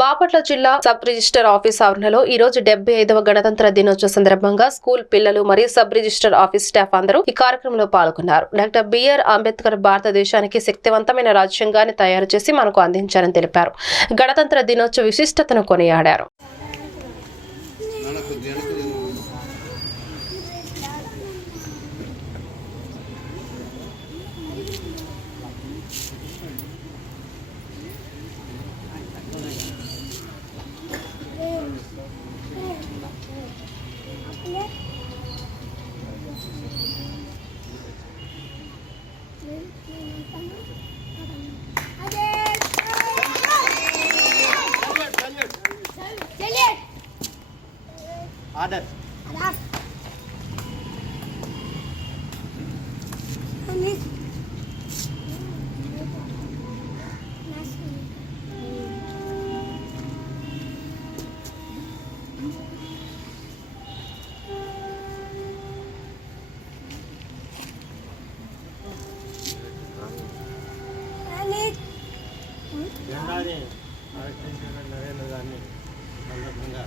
బాపట్ల జిల్లా sub register office ఆవరణలో ఈ రోజు 75వ గణతంత్ర దినోత్సవ సందర్భంగా స్కూల్ పిల్లలు మరియు సబ్ రిజిస్టర్ ఆఫీస్ స్టాఫ్ అందరూ ఈ కార్యక్రమంలో పాల్గొన్నారు. డాక్టర్ బిఆర్ అంబేద్కర్ భారతదేశానికి శక్తివంతమైన రాజ్యాంగాన్ని తయారు చేసి మనకు అందించారని తెలిపారు. గణతంత్ర దినోత్సవ విశిష్టతను కొనియాడారు. Order. జెండాని ఆవిష్కరించిన నరేంద్ర గారిని సందర్భంగా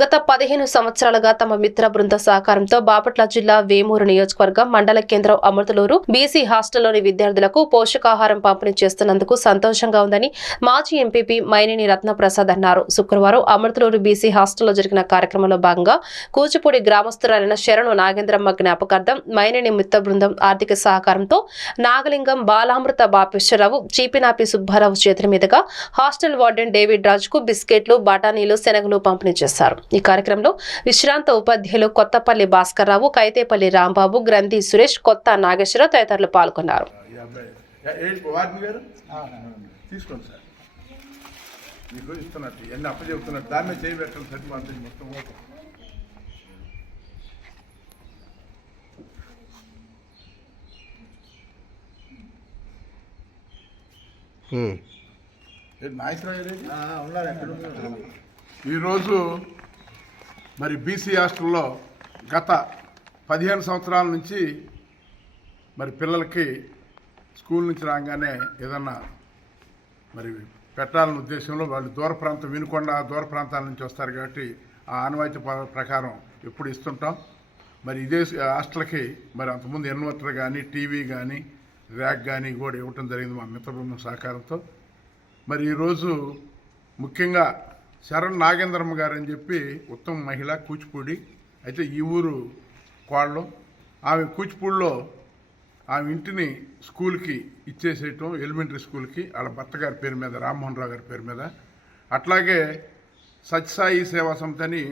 గత 15 సంవత్సరాలుగా తమ మిత్ర బృంద సహకారంతో బాపట్ల జిల్లా వేమూరు నియోజకవర్గం మండల కేంద్రం అమృతలూరు బీసీ హాస్టల్లోని విద్యార్థులకు పోషకాహారం పంపిణీ చేస్తున్నందుకు సంతోషంగా ఉందని మాజీ ఎంపీపీ మైనేని రత్నప్రసాద్ అన్నారు. శుక్రవారం అమృతలూరు బీసీ హాస్టల్లో జరిగిన కార్యక్రమంలో భాగంగా కూచిపూడి గ్రామస్తురాలైన శరణు నాగేంద్రమ్మ జ్ఞాపకార్థం మైనేని మిత్ర బృందం ఆర్థిక సహకారంతో నాగలింగం బాలామృత బాపేశ్వరరావు చీపినాపి సుబ్బారావు చేతుల మీదుగా హాస్టల్ వార్డెన్ డేవిడ్ రాజుకు బిస్కెట్లు బఠానీలు శనగలు పంపిణీ చేశారు. ఈ కార్యక్రమంలో విశ్రాంత ఉపాధ్యాయులు కొత్తపల్లి భాస్కర్రావు, కైతేపల్లి రాంబాబు, గ్రంథి సురేష్, కొత్త నాగేశ్వరరావు తదితరులు పాల్గొన్నారు. ఈరోజు మరి బీసీ హాస్టల్లో గత 15 సంవత్సరాల నుంచి మరి పిల్లలకి స్కూల్ నుంచి రాగానే ఏదన్నా మరి పెట్టాలనే ఉద్దేశంలో వాళ్ళు దూర ప్రాంతం వినుకొండ దూర ప్రాంతాల నుంచి వస్తారు కాబట్టి ఆ ఆనవాయితీ ప్రకారం ఎప్పుడు ఇస్తుంటాం. మరి ఇదే హాస్టల్కి మరి అంతకుముందు ఇన్వర్టర్ కానీ టీవీ కానీ ర్యాక్ కానీ కూడా ఇవ్వటం జరిగింది మా మిత్ర బృందం సహకారంతో. మరి ఈరోజు ముఖ్యంగా శరణ్ నాగేంద్రమ్మ గారు అని చెప్పి ఉత్తమ మహిళ కూచిపూడి, అయితే ఈ ఊరు కోళ్ళం. ఆమె కూచిపూడిలో ఆమె ఇంటిని స్కూల్కి ఇచ్చేసేయటం, ఎలిమెంటరీ స్కూల్కి వాళ్ళ భర్త గారి పేరు మీద, రామ్మోహన్ రావు గారి పేరు మీద. అట్లాగే సత్యసాయి సేవా సమితి అని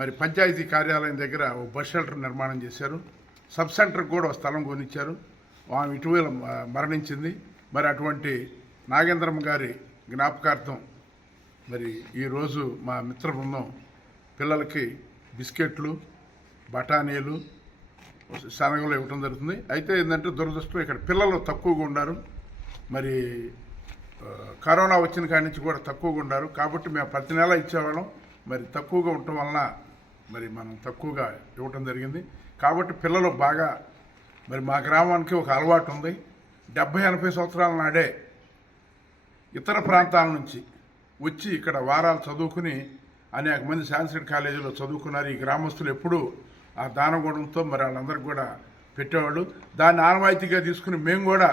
మరి పంచాయతీ కార్యాలయం దగ్గర ఓ బస్ షెల్టర్ నిర్మాణం చేశారు. సబ్ సెంటర్కి కూడా స్థలం కొనిచ్చారు. ఆమె ఇటీవల మరణించింది. మరి అటువంటి నాగేంద్రమ్మ గారి జ్ఞాపకార్థం మరి ఈరోజు మా మిత్ర బృందం పిల్లలకి బిస్కెట్లు, బఠానీలు, శనగలు ఇవ్వటం జరుగుతుంది. అయితే ఏంటంటే దురదృష్టం ఇక్కడ పిల్లలు తక్కువగా ఉన్నారు. మరి కరోనా వచ్చిన కాడి నుంచి కూడా తక్కువగా ఉన్నారు. కాబట్టి మేము ప్రతి నెల ఇచ్చేవాళ్ళం. మరి తక్కువగా ఉండటం వలన మరి మనం తక్కువగా ఇవ్వటం జరిగింది. కాబట్టి పిల్లలు బాగా మరి మా గ్రామానికి ఒక అలవాటు ఉంది. 70-80 సంవత్సరాల నాడే ఇతర ప్రాంతాల నుంచి వచ్చి ఇక్కడ వారాలు చదువుకుని అనేక మంది సాంస్క్రిట్ కాలేజీలో చదువుకున్నారు. ఈ గ్రామస్తులు ఎప్పుడూ ఆ దానగుణంతో మరి వాళ్ళందరికీ కూడా పెట్టేవాళ్ళు. దాన్ని ఆనవాయితీగా తీసుకుని మేము కూడా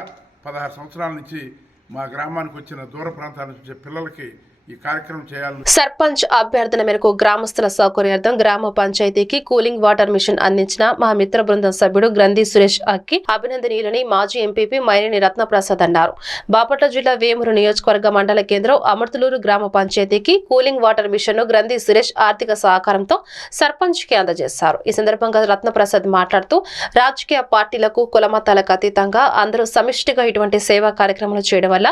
16 సంవత్సరాల నుంచి మా గ్రామానికి వచ్చిన దూర ప్రాంతాల నుంచి వచ్చే పిల్లలకి ఈ కార్యక్రమం చేయాలి. సర్పంచ్ అభ్యర్థన మేరకు గ్రామస్తుల సౌకర్యార్థం గ్రామ పంచాయతీకి కూలింగ్ వాటర్ మిషన్ అందించిన మా మిత్ర బృందం సభ్యుడు గ్రంథి సురేష్ అక్కి అభినందనీయులని మాజీ ఎంపీపీ మైనేని రత్నప్రసాద్ అన్నారు. బాపట్ల జిల్లా వేమూరు నియోజకవర్గ మండల కేంద్రం అమృతలూరు గ్రామ పంచాయతీకి కూలింగ్ వాటర్ మిషన్ ను గ్రంథి సురేష్ ఆర్థిక సహకారంతో సర్పంచ్ కి అందజేశారు. ఈ సందర్భంగా రత్నప్రసాద్ మాట్లాడుతూ రాజకీయ పార్టీలకు కులమతాలకు అతీతంగా అందరూ సమిష్టిగా ఇటువంటి సేవా కార్యక్రమాలు చేయడం వల్ల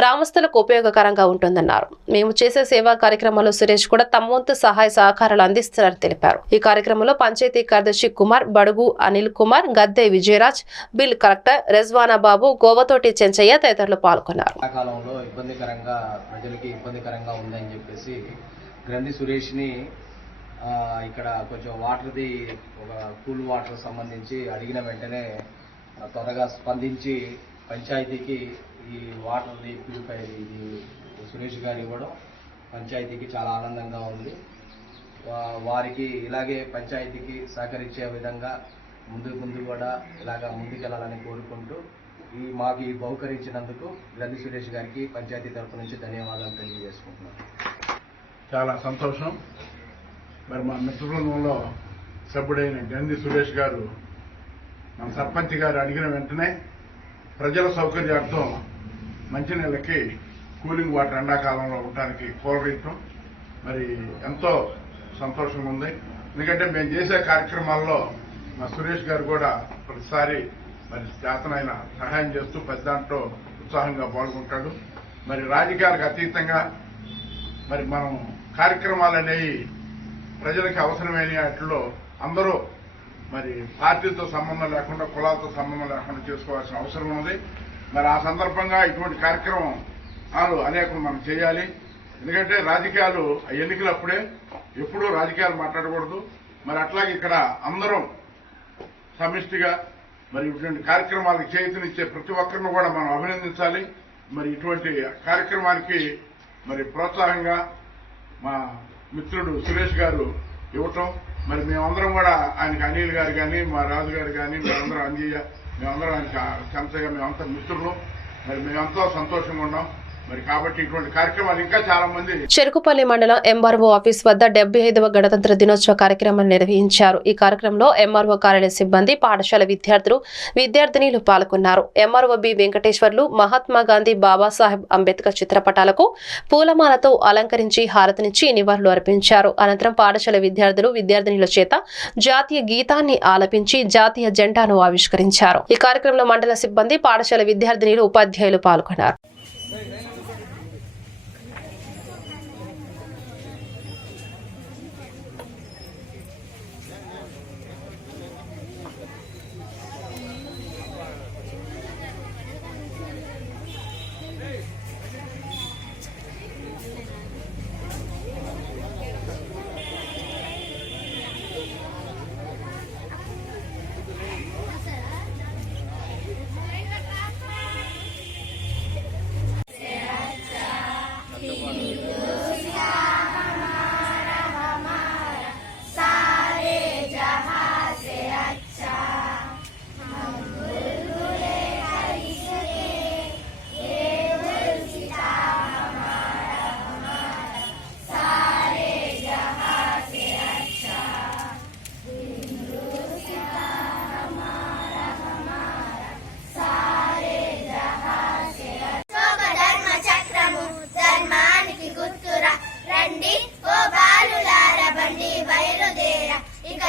గ్రామస్తులకు ఉపయోగకరంగా ఉంటుందన్నారు. మేము చేసే సేవా కార్యక్రమాల్లో సురేష్ కూడా తమ వంతు సహాయ సహకారాలు అందిస్తున్నారని తెలిపారు. ఈ కార్యక్రమంలో పంచాయతీ కార్యదర్శి కుమార్, బడుగు అనిల్ కుమార్, గద్దె విజయరాజ్, బిల్ కలెక్టర్ రెజ్వానా బాబు, గోవతోటి చెంచయ్య తదితరులు పాల్గొన్నారు. కాలంలో ప్రజలకి ఇబ్బందికరంగా ఉందని చెప్పేసి గ్రంథి సురేష్ని ఇక్కడ కొంచెం వాటర్ది ఒక కూల్ వాటర్ సంబంధించి అడిగిన వెంటనే త్వరగా స్పందించి పంచాయతీకి ఈ వాటర్ది ప్యూరిఫైర్ ఇది సురేష్ గారు ఇవ్వడం పంచాయతీకి చాలా ఆనందంగా ఉంది. వారికి ఇలాగే పంచాయతీకి సహకరించే విధంగా ముందు కూడా ఇలాగా ముందుకెళ్లాలని కోరుకుంటూ మాకు ఈ బహుకరించినందుకు గ్రంథి సురేష్ గారికి పంచాయతీ తరఫు నుంచి ధన్యవాదాలు తెలియజేసుకుంటున్నాను. చాలా సంతోషం. మరి మా మిత్రబృందంలో సభ్యుడైన గ్రంథి సురేష్ గారు మన సర్పంచ్ గారు అడిగిన వెంటనే ప్రజల సౌకర్యార్థం మంచినీళ్ళకి కూలింగ్ వాటర్ ఎండాకాలంలో ఉండటానికి కోరవేయటం మరి ఎంతో సంతోషంగా ఉంది. ఎందుకంటే మేము చేసే కార్యక్రమాల్లో మా సురేష్ గారు కూడా ప్రతిసారి మరి చేతనైన సహాయం చేస్తూ పెద్ద దాంట్లో ఉత్సాహంగా పాల్గొంటాడు. మరి రాజకీయాలకు అతీతంగా మరి మనం కార్యక్రమాలు అనేవి ప్రజలకు అవసరమైన వాటిలో అందరూ మరి పార్టీతో సంబంధం లేకుండా కులాలతో సంబంధం లేకుండా చేసుకోవాల్సిన అవసరం ఉంది. మరి ఆ సందర్భంగా ఇటువంటి కార్యక్రమాలు అనేకం మనం చేయాలి. ఎందుకంటే రాజకీయాలు ఎన్నికలప్పుడే ఎప్పుడూ రాజకీయాలు మాట్లాడకూడదు. మరి అట్లాగే ఇక్కడ అందరం సమిష్టిగా మరి ఇటువంటి కార్యక్రమాలకు చేయూతనిచ్చే ప్రతి ఒక్కరిని కూడా మనం అభినందించాలి. మరి ఇటువంటి కార్యక్రమానికి మరి ప్రోత్సాహంగా మా మిత్రుడు సురేష్ గారు ఇవ్వటం మరి మేమందరం కూడా ఆయనకి అనిల్ గారు కానీ మా రాజు గారు కానీ మేమందరం అంజయ్య మేమందరం ఆయనకి చెంచగా మేమంతా మిత్రులు. మరి మేమంతా సంతోషంగా ఉన్నాం. మరి కాబట్టి ఇటువంటి కార్యక్రమాలు ఇంకా చాలా మంది. చెరుకుపల్లి మండలం ఎంఆర్ఓ ఆఫీస్ వద్ద 75వ గణతంత్ర దినోత్సవ కార్యక్రమాన్ని నిర్వహించారు. ఈ కార్యక్రమంలో ఎంఆర్ఓ కార్యాలయ సిబ్బంది, పాఠశాల విద్యార్థులు, విద్యార్థినీలు పాల్గొన్నారు. ఎంఆర్ఓ బి వెంకటేశ్వర్లు మహాత్మా గాంధీ, బాబాసాహెబ్ అంబేద్కర్ చిత్రపటాలకు పూలమాలతో అలంకరించి హారతినిచ్చి నివాళులు అర్పించారు. అనంతరం పాఠశాల విద్యార్థులు, విద్యార్థినీల చేత జాతీయ గీతాన్ని ఆలపించి జాతీయ జెండాను ఆవిష్కరించారు. ఈ కార్యక్రమంలో మండల సిబ్బంది, పాఠశాల విద్యార్థినీలు, ఉపాధ్యాయులు పాల్గొన్నారు.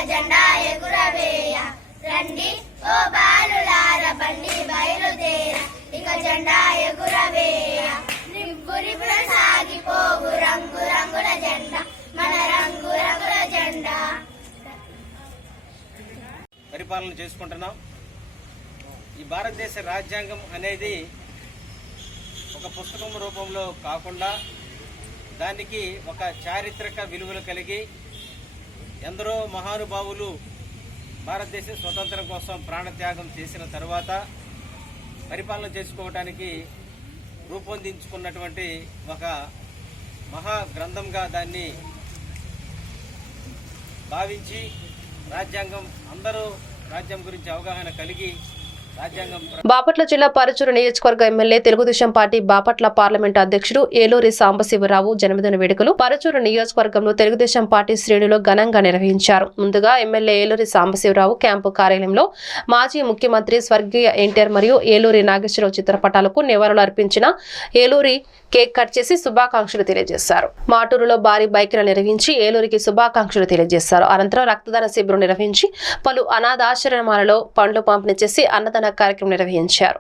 జెండా ఎగురవేయ రండి ఓ బాలులార బండి బయలుదేర ఇక జెండా ఎగురవేయ నిబ్బురిపుల సాగిపోవు రంగు రంగుల జెండా మన రంగు రంగుల జెండా. పరిపాలన చేసుకుంటున్నాం. ఈ భారతదేశ రాజ్యాంగం అనేది ఒక పుస్తకం రూపంలో కాకుండా దానికి ఒక చారిత్రక విలువలు కలిగి ఎందరో మహానుభావులు భారతదేశ స్వతంత్రం కోసం ప్రాణత్యాగం చేసిన తర్వాత పరిపాలన చేసుకోవడానికి రూపొందించుకున్నటువంటి ఒక మహా గ్రంథంగా దాన్ని భావించి రాజ్యాంగం అందరూ రాజ్యం గురించి అవగాహన కలిగి బాపట్ల జిల్లా పరుచూరు నియోజకవర్గ MLA Telugu Desam party Bapatla parliament అధ్యక్షుడు ఏలూరి సాంబశివరావు జన్మదిన వేడుకలు పరుచూరు నియోజకవర్గంలో తెలుగుదేశం పార్టీ శ్రేణులు ఘనంగా నిర్వహించారు. ముందుగా ఎమ్మెల్యే ఏలూరి సాంబశివరావు క్యాంపు కార్యాలయంలో మాజీ ముఖ్యమంత్రి స్వర్గీయ ఎన్టీఆర్ మరియు ఏలూరి నాగేశ్వరరావు చిత్రపటాలకు నివాళులు అర్పించిన ఏలూరి కేక్ కట్ చేసి శుభాకాంక్షలు తెలియజేశారు. మాటూరులో భారీ బైక్ ర్యాలీ నిర్వహించి ఏలూరికి శుభాకాంక్షలు తెలియజేశారు. అనంతరం రక్తదాన శిబిరం నిర్వహించి పలు అనాథాశ్రమాలలో పండ్లు పంపిణీ చేసి అన్నదాన కార్యక్రమం నిర్వహించారు.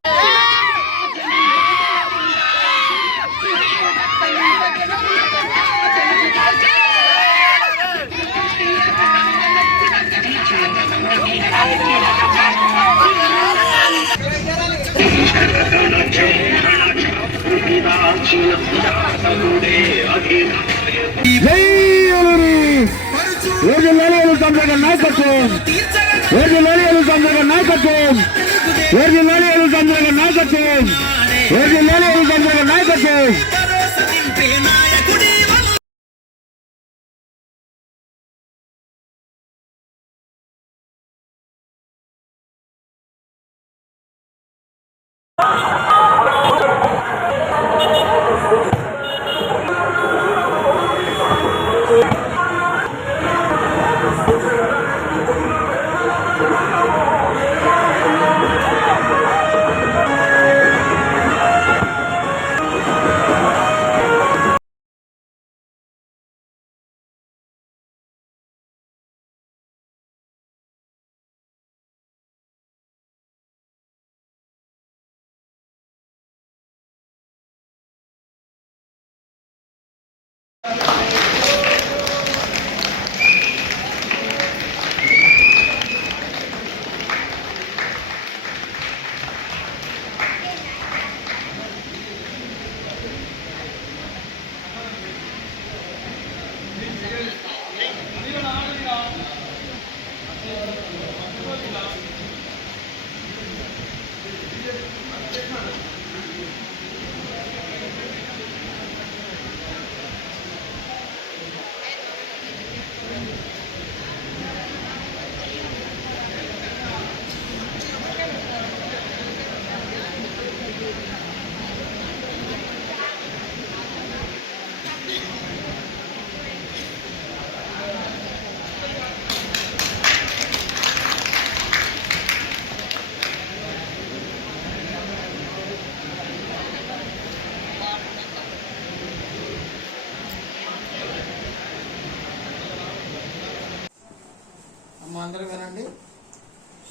అందరూ వినండి.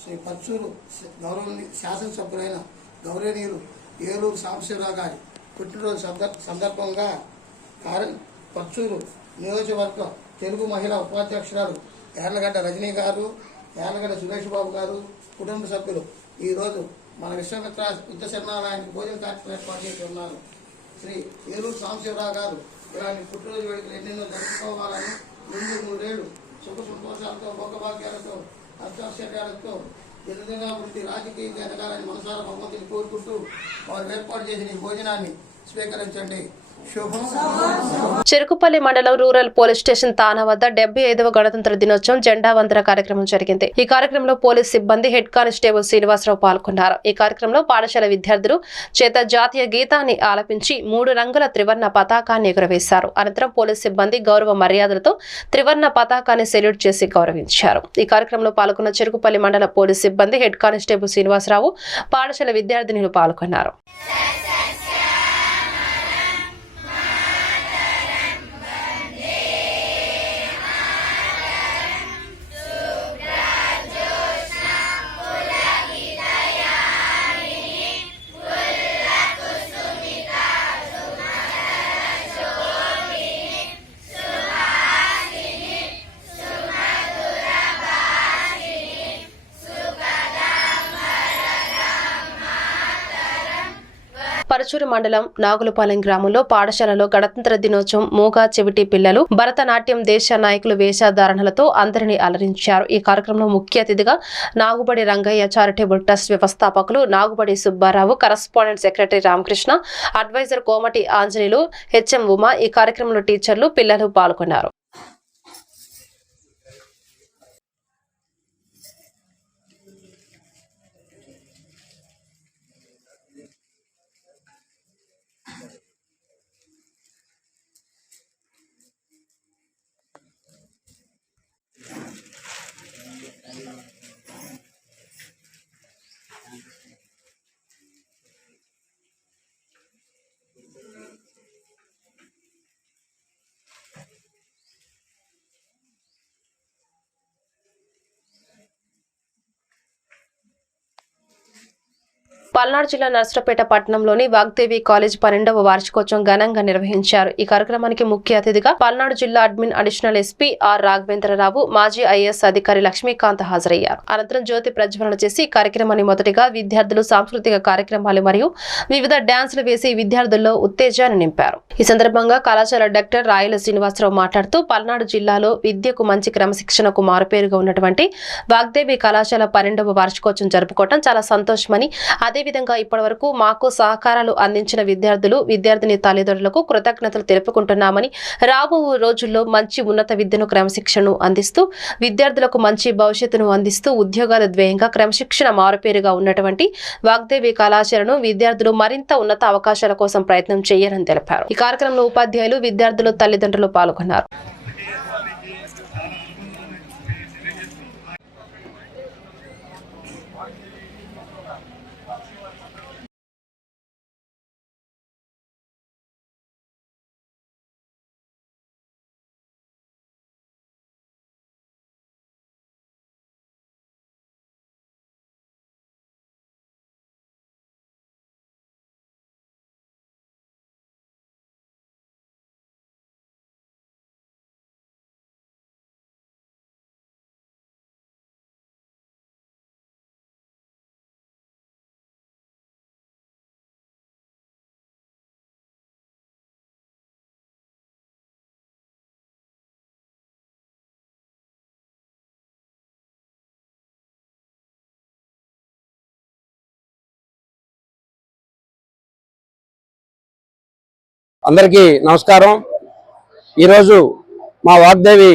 శ్రీ పచ్చూరు శాసనసభ్యులైన గౌరవనీయులు ఏలూరు సాంబశివరావు గారి పుట్టినరోజు సందర్భంగా పచ్చూరు నియోజకవర్గ తెలుగు మహిళా ఉపాధ్యక్షురాలు యార్లగడ్డ రజనీ గారు, యార్లగడ్డ సురేష్ బాబు గారు, కుటుంబ సభ్యులు ఈరోజు మన విశ్వామిత్ర యుద్ధ శరణాలయానికి భోజన కార్యక్రమం ఏర్పాటు చేసి ఉన్నారు. శ్రీ ఏలూరు సాంబశివరావు గారు ఇలాంటి పుట్టినరోజు వేడుకలు ఎన్నెన్నో జరుపుకోవాలని, ముందు 3 ఏళ్ళు సుఖ సంతోషాలతో, భోగభాగ్యాలతో, అర్థాశ్చర్యాలతో దినదినాభివృద్ధి రాజకీయంగా ఎదగాలని మనసారా భగవంతుని కోరుకుంటూ వారు ఏర్పాటు చేసిన ఈ భోజనాన్ని స్వీకరించండి. చెరుకుపల్లి మండలం రూరల్ పోలీస్ స్టేషన్ తానా వద్ద 75వ గణతంత్ర దినోత్సవం జెండా వందన కార్యక్రమం జరిగింది. ఈ కార్యక్రమంలో పోలీస్ సిబ్బంది, హెడ్ కానిస్టేబుల్ శ్రీనివాసరావు పాల్గొన్నారు. ఈ కార్యక్రమంలో పాఠశాల విద్యార్థులు చేత జాతీయ గీతాన్ని ఆలపించి 3 రంగుల త్రివర్ణ పతాకాన్ని ఎగురవేశారు. అనంతరం పోలీస్ సిబ్బంది గౌరవ మర్యాదలతో త్రివర్ణ పతాకాన్ని సెల్యూట్ చేసి గౌరవించారు. ఈ కార్యక్రమంలో పాల్గొన్న చెరుకుపల్లి మండల పోలీస్ సిబ్బంది, హెడ్ కానిస్టేబుల్ శ్రీనివాసరావు, పాఠశాల విద్యార్థినులు పాల్గొన్నారు. పరచూరు మండలం నాగులపాలెం గ్రామంలో పాఠశాలలో గణతంత్ర దినోత్సవం మూగా చెవిటి పిల్లలు భరతనాట్యం దేశ నాయకులు వేషధారణలతో అందరినీ అలరించారు. ఈ కార్యక్రమంలో ముఖ్య అతిథిగా నాగుబడి రంగయ్య చారిటబుల్ ట్రస్ట్ వ్యవస్థాపకులు Nagubadi Subbarao, correspondent secretary Ramakrishna, adviser Komati Anjaneyulu, HM Uma, ఈ కార్యక్రమంలో టీచర్లు, పిల్లలు పాల్గొన్నారు. పల్నాడు జిల్లా నర్సరావుపేట పట్టణంలోని వాగ్దేవి కాలేజ్ 12వ వార్షికోత్సవం ఘనంగా నిర్వహించారు. ఈ కార్యక్రమానికి ముఖ్య అతిథిగా పల్నాడు జిల్లా అడిషనల్ ఎస్పీ ఆర్ రాఘవేంద్రరావు, మాజీ ఐఏఎస్ అధికారి లక్ష్మీకాంత్ హాజరయ్యారు. అనంతరం జ్యోతి ప్రజ్వలన చేసి కార్యక్రమాన్ని మొదటిగా విద్యార్థులు సాంస్కృతిక కార్యక్రమాలు మరియు వివిధ డాన్సులు వేసి విద్యార్థుల్లో ఉత్తేజాన్ని నింపారు. ఈ సందర్భంగా కళాశాల డైరెక్టర్ రాయల శ్రీనివాసరావు మాట్లాడుతూ పల్నాడు జిల్లాలో విద్యకు మంచి క్రమశిక్షణకు మారుపేరుగా ఉన్నటువంటి వాగ్దేవి కళాశాల 12వ వార్షికోత్సవం జరుపుకోవడం చాలా సంతోషమని, అదేవిధంగా ఇప్పటివరకు మాకు సహకారాలు అందించిన విద్యార్థిని తల్లిదండ్రులకు కృతజ్ఞతలు తెలుపుకుంటున్నామని, రాబో రోజుల్లో మంచి ఉన్నత విద్యను క్రమశిక్షణను అందిస్తూ విద్యార్థులకు మంచి భవిష్యత్తును అందిస్తూ ఉద్యోగాల ధ్యేయంగా క్రమశిక్షణ మారుపేరుగా ఉన్నటువంటి వాగ్దేవి కళాశాలను విద్యార్థులు మరింత ఉన్నత అవకాశాల కోసం ప్రయత్నం చేయాలని తెలిపారు. ఈ కార్యక్రమంలో ఉపాధ్యాయులు, విద్యార్థులు, తల్లిదండ్రులు పాల్గొన్నారు. అందరికీ నమస్కారం. ఈరోజు మా వాగ్దేవి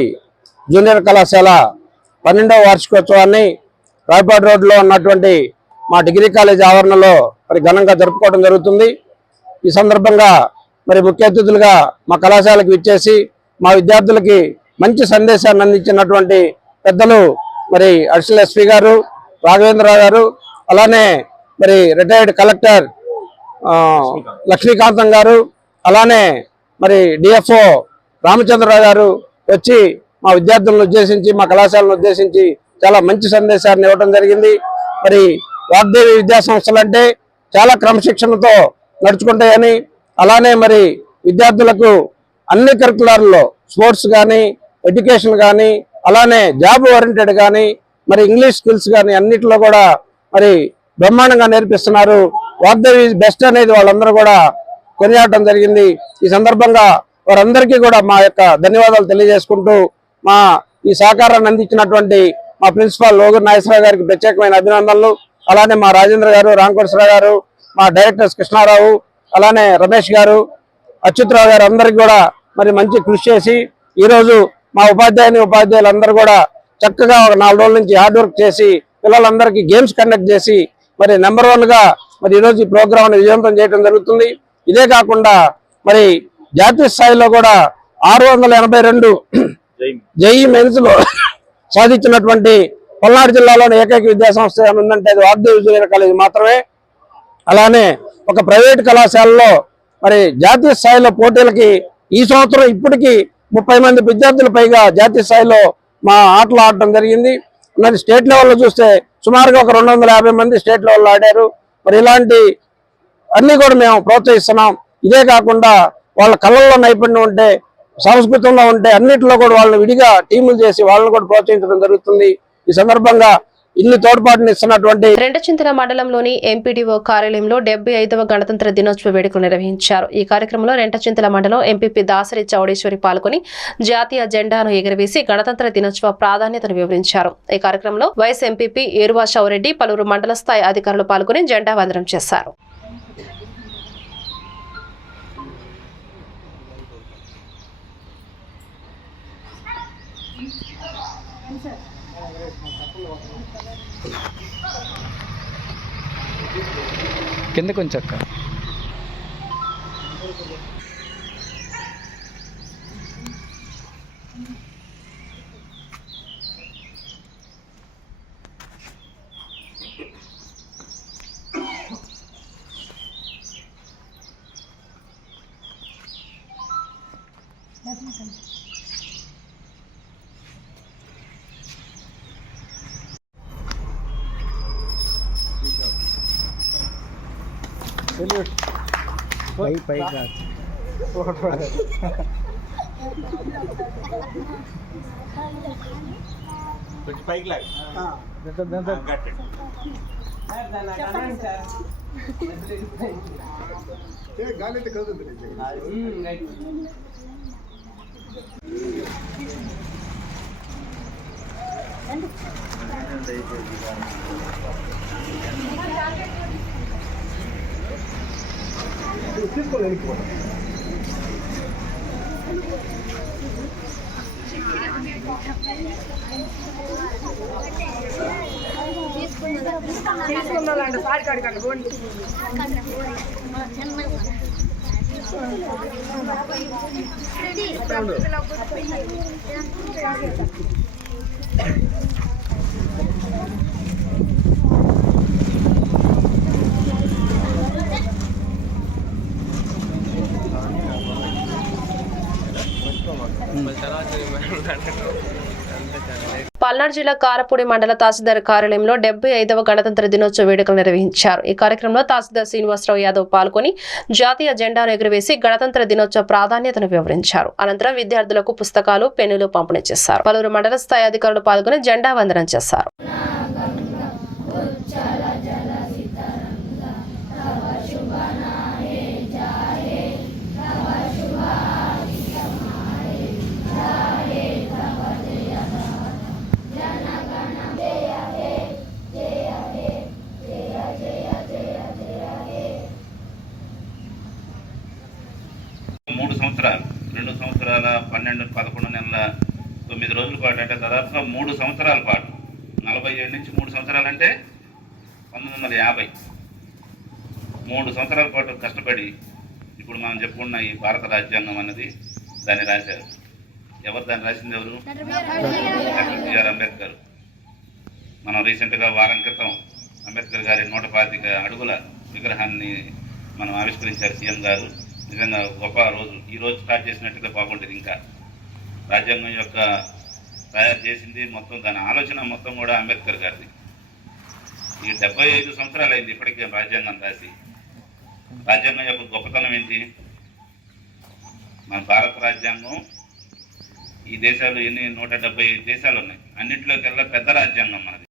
జూనియర్ కళాశాల 12వ వార్షికోత్సవాన్ని రాయపాడు రోడ్లో ఉన్నటువంటి మా డిగ్రీ కాలేజ్ ఆవరణలో ఘనంగా జరుపుకోవడం జరుగుతుంది. ఈ సందర్భంగా ముఖ్య అతిథులుగా మా కళాశాలకు విచ్చేసి మా విద్యార్థులకి మంచి సందేశాన్ని అందించినటువంటి పెద్దలు అడిషనల్ ఎస్పీ గారు, రాఘవేంద్రరావు గారు, అలానే రిటైర్డ్ కలెక్టర్ లక్ష్మీకాంతం గారు, అలానే డిఎఫ్ఓ రామచంద్రరావు గారు వచ్చి మా విద్యార్థులను ఉద్దేశించి, మా కళాశాలను ఉద్దేశించి చాలా మంచి సందేశాన్ని ఇవ్వడం జరిగింది. వాగ్దేవి విద్యా సంస్థలు అంటే చాలా క్రమశిక్షణతో నడుచుకుంటాయని, అలానే విద్యార్థులకు అన్ని కరికులర్లో స్పోర్ట్స్ కానీ, ఎడ్యుకేషన్ కానీ, అలానే జాబ్ ఓరియంటెడ్ కానీ, ఇంగ్లీష్ స్కిల్స్ కానీ అన్నిటిలో కూడా బ్రహ్మాండంగా నేర్పిస్తున్నారు. వాగ్దేవి బెస్ట్ అనేది వాళ్ళందరూ కూడా కొనియాడటం జరిగింది. ఈ సందర్భంగా వారందరికీ కూడా మా యొక్క ధన్యవాదాలు తెలియజేసుకుంటూ, మా ఈ సహకారాన్ని అందించినటువంటి మా ప్రిన్సిపాల్ లోగూరు నాగేశ్వరరావు గారికి ప్రత్యేకమైన అభినందనలు, అలానే మా రాజేంద్ర గారు, రాంకోటేశ్వరరావు గారు, మా డైరెక్టర్స్ కృష్ణారావు, అలానే రమేష్ గారు, అచ్యుతరావు గారు అందరికీ కూడా మంచి కృషి చేసి ఈరోజు మా ఉపాధ్యాయులందరూ కూడా చక్కగా ఒక 4 రోజుల నుంచి హార్డ్ వర్క్ చేసి పిల్లలందరికీ గేమ్స్ కండక్ట్ చేసి నెంబర్ 1గా ఈరోజు ఈ ప్రోగ్రామ్ విజయవంతం చేయడం జరుగుతుంది. ఇదే కాకుండా జాతీయ స్థాయిలో కూడా 682 జేఈ మెయిన్స్ లో సాధించినటువంటి పల్నాడు జిల్లాలోని ఏకైక విద్యా సంస్థ ఉందంటే అది వాగ్దేవి జూనియర్ కాలేజ్ మాత్రమే. అలానే ఒక ప్రైవేట్ కళాశాలలో జాతీయ స్థాయిలో పోటీలకి ఈ సంవత్సరం ఇప్పటికీ 30 మంది విద్యార్థుల పైగా జాతీయ స్థాయిలో మా ఆటలు ఆడటం జరిగింది. స్టేట్ లెవెల్లో చూస్తే సుమారుగా ఒక 250 మంది స్టేట్ లెవెల్లో ఆడారు. ఇలాంటి అన్ని కూడా మేము ప్రోత్సహిస్తున్నాం. ఇదే కాకుండా వాళ్ళ కళల్లో నైపుణ్యం ఉంటే, సంస్కృతంలో ఉంటే అన్నింటిలో కూడా వాళ్ళని విడిగా టీములు చేసి వాళ్ళని కూడా ప్రోత్సహించడం జరుగుతుంది. ఈ సందర్భంగా ఇన్ని తోడ్పాటుని ఇస్తున్నటువంటి రెంటచింతల మండలంలోని ఎంపీడీఓ కార్యాలయంలో 75వ గణతంత్ర దినోత్సవ వేడుకలు నిర్వహించారు. ఈ కార్యక్రమంలో రెంటచింతల మండలం ఎంపీపీ దాసరి చౌడేశ్వరి పాల్గొని జాతీయ జెండాను ఎగురవేసి గణతంత్ర దినోత్సవ ప్రాధాన్యతను వివరించారు. ఈ కార్యక్రమంలో వైస్ ఎంపీపీ ఏరువా షౌరెడ్డి, పలువురు మండల స్థాయి అధికారులు పాల్గొని జెండా వందనం చేశారు. కింద కొంచెం కొంచెం పైకి లాగా గట్టి గాలి కదులుతుంది. పల్నాడు జిల్లా కారపూడి మండల తహసీల్దార్ కార్యాలయంలో 75వ గణతంత్ర దినోత్సవ వేడుకలు నిర్వహించారు. ఈ కార్యక్రమంలో తహసీల్దార్ శ్రీనివాసరావు యాదవ్ పాల్గొని జాతీయ జెండాను ఎగురవేసి గణతంత్ర దినోత్సవ ప్రాధాన్యతను వివరించారు. అనంతరం విద్యార్థులకు పుస్తకాలు, పెన్నులు పంపిణీ చేశారు. పలువురు మండల స్థాయి అధికారులు పాల్గొని జెండా వందనం చేశారు. సంవత్సరాలు 2 సంవత్సరాల 12, 11 నెలల 9 రోజుల పాటు, అంటే దాదాపుగా 3 సంవత్సరాల పాటు, 47 నుంచి 3 సంవత్సరాలు అంటే 1950, 3 సంవత్సరాల పాటు కష్టపడి ఇప్పుడు మనం చెప్పుకున్న ఈ భారత రాజ్యాంగం అన్నది దాన్ని రాశారు. ఎవరు దాన్ని రాసింది? ఎవరు? Doctor B R Ambedkar. మనం రీసెంట్గా వారం క్రితం అంబేద్కర్ గారి 125 అడుగుల విగ్రహాన్ని మనం ఆవిష్కరించారు సీఎం గారు. నిజంగా గొప్ప రోజు. ఈ రోజు స్టార్ట్ చేసినట్టుగా బాగుంటుంది. ఇంకా రాజ్యాంగం యొక్క తయారు చేసింది మొత్తం, దాని ఆలోచన మొత్తం కూడా అంబేద్కర్ గారిది. ఈ 75 సంవత్సరాలు అయింది ఇప్పటికే రాజ్యాంగం రాసి. రాజ్యాంగం యొక్క గొప్పతనం ఏంటి? మన భారత రాజ్యాంగం ఈ దేశాలు 175 దేశాలు ఉన్నాయి, అన్నింటిలోకెల్లా పెద్ద రాజ్యాంగం మనది.